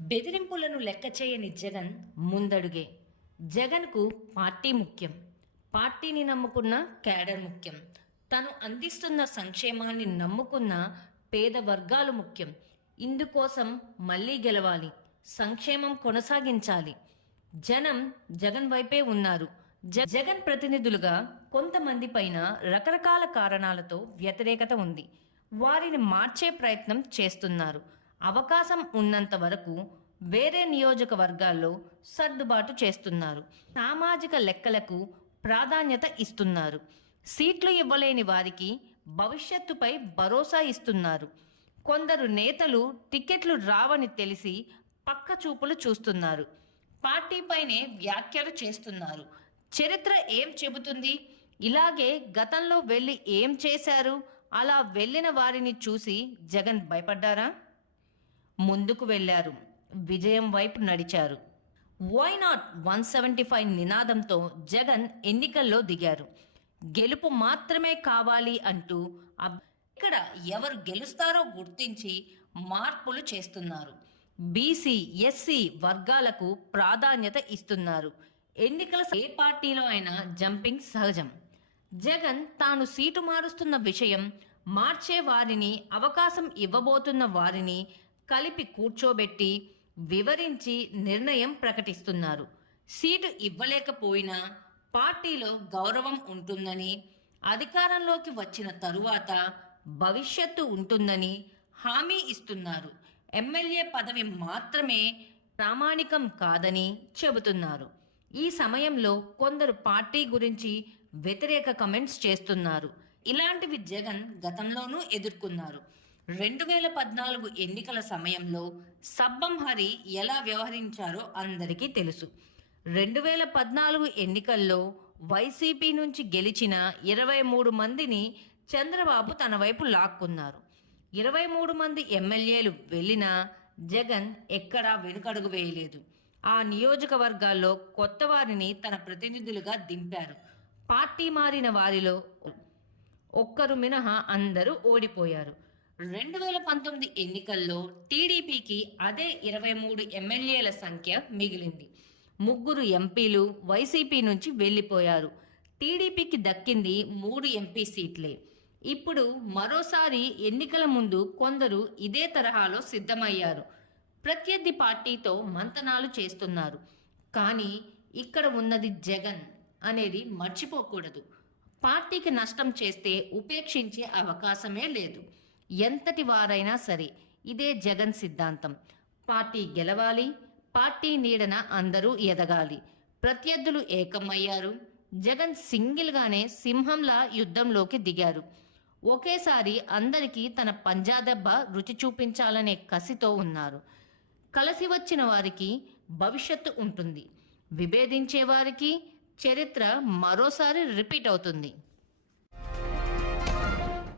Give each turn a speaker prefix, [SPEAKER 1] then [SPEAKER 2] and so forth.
[SPEAKER 1] బెదిరింపులను లెక్క చేయని జగన్ ముందడుగే. జగన్కు పార్టీ ముఖ్యం. పార్టీని నమ్ముకున్న క్యాడర్ ముఖ్యం. తను అందిస్తున్న సంక్షేమాన్ని నమ్ముకున్న పేద వర్గాలు ముఖ్యం. ఇందుకోసం మళ్ళీ గెలవాలి. సంక్షేమం కొనసాగించాలి. జనం జగన్ వైపే ఉన్నారు. జ- జగన్ ప్రతినిధులుగా కొంతమంది పైన రకరకాల కారణాలతో వ్యతిరేకత ఉంది. వారిని మార్చే ప్రయత్నం చేస్తున్నారు. అవకాశం ఉన్నంత వరకు వేరే నియోజకవర్గాల్లో సర్దుబాటు చేస్తున్నారు. సామాజిక లెక్కలకు ప్రాధాన్యత ఇస్తున్నారు. సీట్లు ఇవ్వలేని వారికి భవిష్యత్తుపై భరోసా ఇస్తున్నారు. కొందరు నేతలు టికెట్లు రావని తెలిసి పక్క చూపులు చూస్తున్నారు. పార్టీపైనే వ్యాఖ్యలు చేస్తున్నారు. చరిత్ర ఏం చెబుతుంది? ఇలాగే గతంలో వెళ్ళి ఏం చేశారు? అలా వెళ్ళిన వారిని చూసి జగన్ భయపడ్డారా? ముందుకు వెళ్ళారు విజయం వైపు నడిచారు. Why not one seventy five నినాదంతో జగన్ ఎన్నికల్లో దిగారు. గెలుపు మాత్రమే కావాలి అంటూ ఇక్కడ ఎవరు గెలుస్తారో గుర్తించి మార్పులు చేస్తున్నారు. బీసీ ఎస్సీ వర్గాలకు ప్రాధాన్యత ఇస్తున్నారు. ఎన్నికల ఏ పార్టీలో అయినా జంపింగ్ సహజం. జగన్ తాను సీటు మారుస్తున్న విషయం మార్చే వారిని అవకాశం ఇవ్వబోతున్న వారిని కలిపి కూర్చోబెట్టి వివరించి నిర్ణయం ప్రకటిస్తున్నారు. సీటు ఇవ్వలేకపోయినా పార్టీలో గౌరవం ఉంటుందని అధికారంలోకి వచ్చిన తరువాత భవిష్యత్తు ఉంటుందని హామీ ఇస్తున్నారు. ఎమ్మెల్యే పదవి మాత్రమే ప్రామాణికం కాదని చెబుతున్నారు. ఈ సమయంలో కొందరు పార్టీ గురించి వ్యతిరేక కమెంట్స్ చేస్తున్నారు. ఇలాంటివి జగన్ గతంలోనూ ఎదుర్కొన్నారు. రెండు వేల పద్నాలుగు ఎన్నికల సమయంలో సబ్బం హరి ఎలా వ్యవహరించారో అందరికీ తెలుసు. రెండు వేల పద్నాలుగు ఎన్నికల్లో వైసీపీ నుంచి గెలిచిన ఇరవై మూడు మందిని చంద్రబాబు తన వైపు లాక్కున్నారు. ఇరవై మూడు మంది ఎమ్మెల్యేలు వెళ్ళినా జగన్ ఎక్కడా వెనుకడుగు వేయలేదు. ఆ నియోజకవర్గాల్లో కొత్త వారిని తన ప్రతినిధులుగా దింపారు. పార్టీ మారిన వారిలో ఒక్కరు మినహా అందరూ ఓడిపోయారు. రెండు వేల పంతొమ్మిది ఎన్నికల్లో టీడీపీకి అదే ఇరవై మూడు ఎమ్మెల్యేల సంఖ్య మిగిలింది. ముగ్గురు ఎంపీలు వైసీపీ నుంచి వెళ్ళిపోయారు. టీడీపీకి దక్కింది మూడు ఎంపీ సీట్లే. ఇప్పుడు మరోసారి ఎన్నికల ముందు కొందరు ఇదే తరహాలో సిద్ధమయ్యారు. ప్రత్యర్థి పార్టీతో మంతనాలు చేస్తున్నారు. కానీ ఇక్కడ ఉన్నది జగన్ అనేది మర్చిపోకూడదు. పార్టీకి నష్టం చేస్తే ఉపేక్షించే అవకాశమే లేదు. ఎంతటి వారైనా సరే ఇదే జగన్ సిద్ధాంతం. పార్టీ గెలవాలి పార్టీ నీడన అందరూ ఎదగాలి. ప్రత్యర్థులు ఏకమయ్యారు. జగన్ సింగిల్గానే సింహంలా యుద్ధంలోకి దిగారు. ఒకేసారి అందరికీ తన పంజాదెబ్బ రుచి చూపించాలనే కసితో ఉన్నారు. కలిసి వచ్చిన వారికి భవిష్యత్తు ఉంటుంది. విభేదించే వారికి చరిత్ర మరోసారి రిపీట్ అవుతుంది.